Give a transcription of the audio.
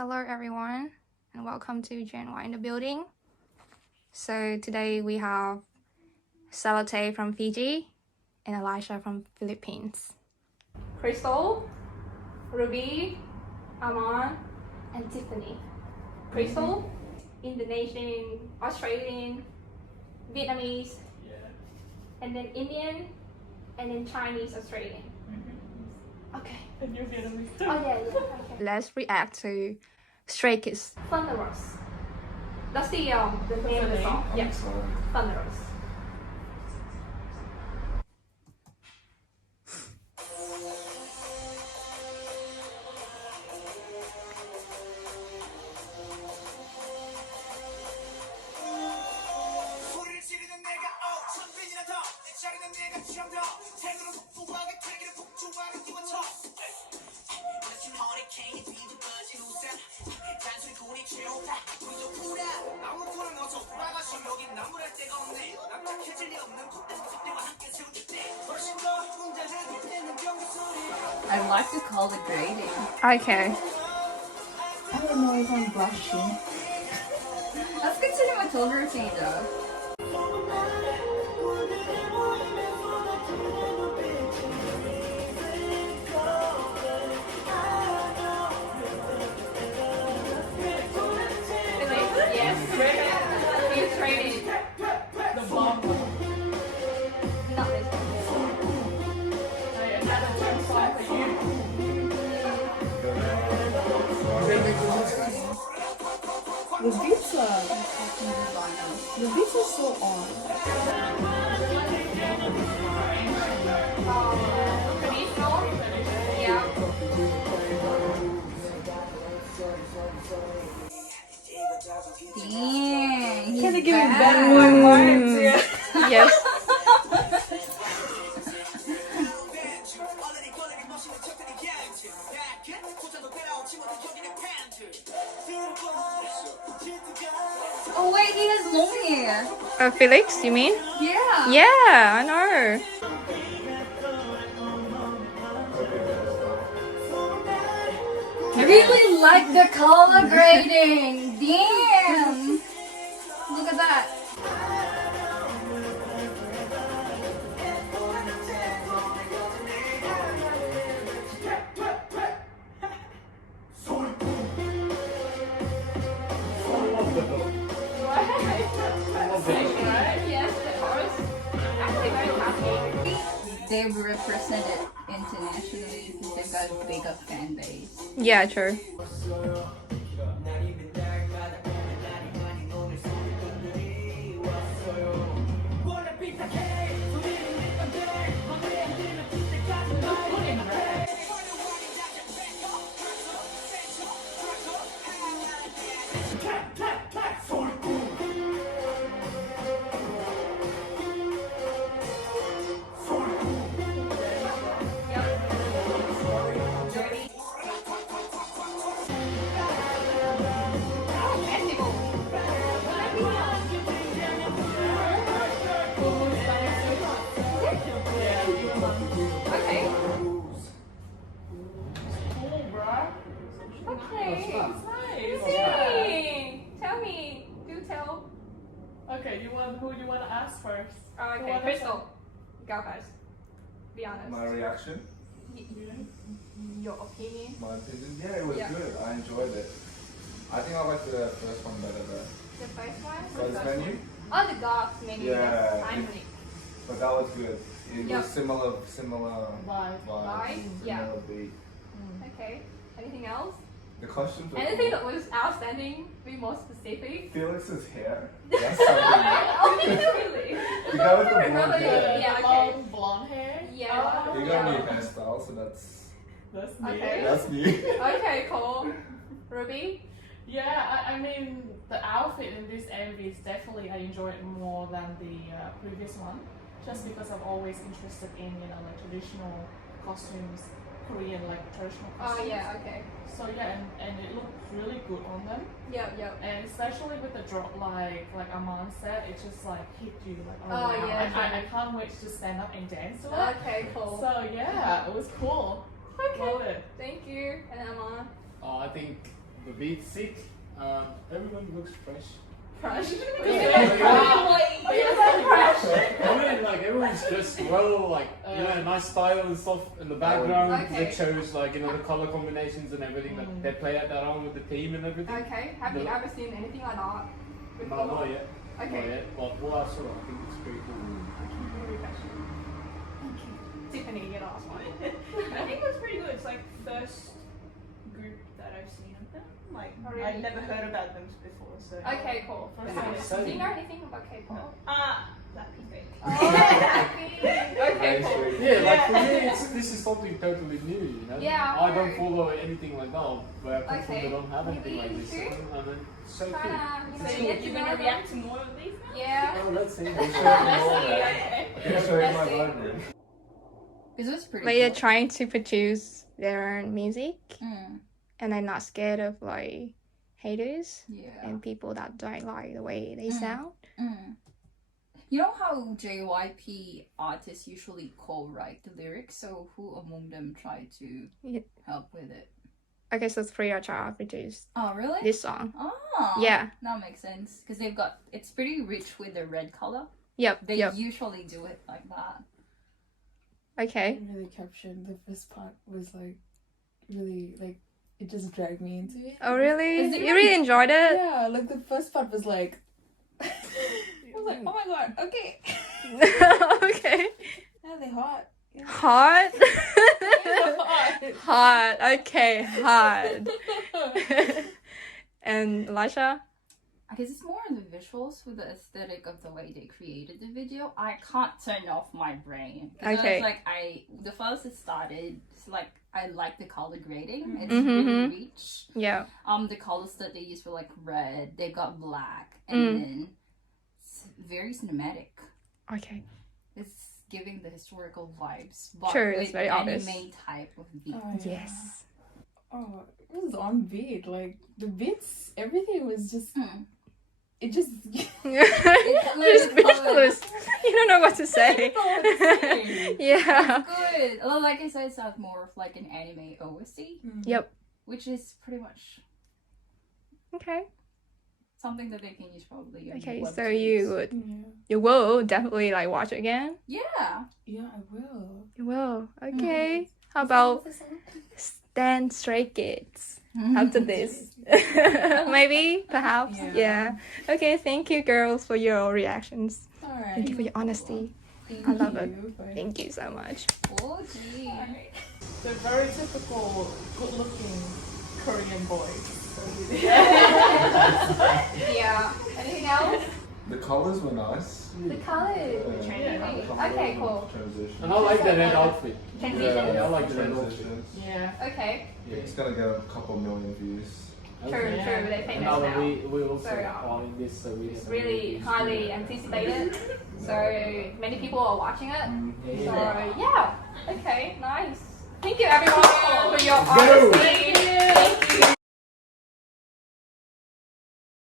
Hello everyone and welcome to Gen Y in the building. So today we have Salate from Fiji and Elisha from Philippines. Crystal, Ruby, Aman, and Tiffany. Crystal, Indonesian, Australian, Vietnamese, and then Indian, and then Chinese Australian. Okay. And you're Vietnamese too. Oh yeah. Okay. Let's react to Stray Kids Thunderous. That's the name of the song. Yes. Thunderous. I'd like to call it grading. Okay. I don't know if I'm blushing. That's good cinematography though. Yes. He's rated. The bomb. Not this one. Is that a term song for you? The Vietsub. The Vietsub is so on. Traditional? Yeah. Dang. Can I give you bad. better vibes? Yeah. Yes. Oh wait, he has long hair. Felix, you mean? Yeah. Yeah, I know. I really like the color grading. Damn. Look at that. Yes, the chorus. Actually very happy. They've represented internationally because they've got a big up fan base. Yeah, true. Okay. Cool, bruh. Okay. That's nice. Yay. Tell me. Do tell. Okay, who you want to ask first? Oh, Who okay, wanna Crystal. Go first. Be honest. My reaction, Your opinion. my opinion, yeah, it was Yeah. good. I enjoyed it. I think I liked the first one better though. The first one? So The this first menu, one? Oh, the goth menu. Yeah. That's timely. but that was good. It Yeah. was similar Vibe. Vibe, yeah. similar beat. Okay. Anything else? The costumes were Anything cool. that was outstanding? Be more specific. Felix's hair. That's something. Oh, really? The guy with the blonde Remember hair. Yeah, okay. Long blonde hair. Yeah. Oh, He got a new hairstyle, so That's new. Okay. that's new. Okay, cool. Ruby? Yeah, I mean, the outfit in this MV is definitely, I enjoy it more than the previous one. Just because I'm always interested in, like traditional costumes, Korean, like traditional Oh, costumes. yeah, okay. So yeah, and it looked really good on them. Yep, yep. And especially with the drop, like Aman said, it just like hit you like, oh, Oh, wow. yeah, I can't wait to stand up and dance to it. Okay, cool. So yeah, it was cool. Okay. Love it. Thank you. And Emma? I think the Vietsub. Everyone looks fresh. Fresh. I mean, like everyone's dressed well, like you know, nice style and stuff in the background. Okay. It shows like you know the color combinations and everything that they play at their own with the team and everything. Okay, have you ever seen anything like that? No, not yet. Okay. Not yet. But what I saw, I think it's pretty cool. Tiffany, your last one. I think it was pretty good. It's like first group that I've seen of them. Like Oh, really? I'd never heard about them before. So Okay, cool. Same. Do you know anything about K-pop? Blackpink. Oh, okay, cool. Yeah, like for me, this is something totally new. You know. Yeah, I don't true. follow anything like that. Where I come from, Okay. they don't have anything Maybe like this. you And then it's so cool. Kinda, So you're gonna react to more of these now? Yeah. Well, let's see. Let's see. Okay. Can show you my library. It was pretty But they're cool. trying to produce their own music, Mm, and they're not scared of like haters yeah. and people that don't like the way they Mm. sound. Mm. You know how JYP artists usually co-write the lyrics, so who among them tried to Yeah. help with it? Okay, so 3 are trying to produce Oh, really? this song. Oh, Yeah. that makes sense because they've got it's pretty rich with the red color. Yep. They Yep. usually do it like that. Okay. Didn't really captured. The first part was like really like it just dragged me into it. Oh really? Is it You really enjoyed it? Yeah, like the first part was like I was like, oh my god, okay. Okay. Yeah, they hot. Yeah. Hot. Hot. Hot. Okay. Hot. And Elisha? I guess it's more on the visuals with the aesthetic of the way they created the video. I can't turn off my brain. 'Cause Okay. I was like, the first it started, it's like I like the color grading. It's Mhm. really rich. Yeah. The colors that they use were like red. They've got black, and then it's very cinematic. Okay. It's giving the historical vibes, but Sure, it's with very obvious. anime type of beat. Oh, yeah. Yes. Oh, it was on beat. Like the beats, everything was just. Mm. It just. Just good, speechless. You don't know what to I say. don't know what to say. Yeah. Good. Well, like I said, it sounds more of like an anime OST, Yep. which is pretty much Okay. something that they can use probably. On Okay. webtoons. So you Yeah. will definitely like watch it again. Yeah. Yeah, I will. You will. Okay. How about Stand Stray Kids after this? Maybe, perhaps. Yeah. Okay. Thank you, girls, for your reactions. All right. Thank you for your honesty. I love it. Thank you so much. Oh, gee. They're very typical, good-looking Korean boys. Yeah. Anything else? The colors were nice. The colors. Okay, cool. Transition. And I like the red outfit. Transitions? Yeah, I like the red outfit. Transitions. Yeah. Okay. It's gonna get a couple million views. True, true. They famous And now now. we also So, yeah. are in this, so we It's really highly anticipated. So many people are watching it. So yeah. Okay, nice. Thank you everyone for your honesty. Thank you.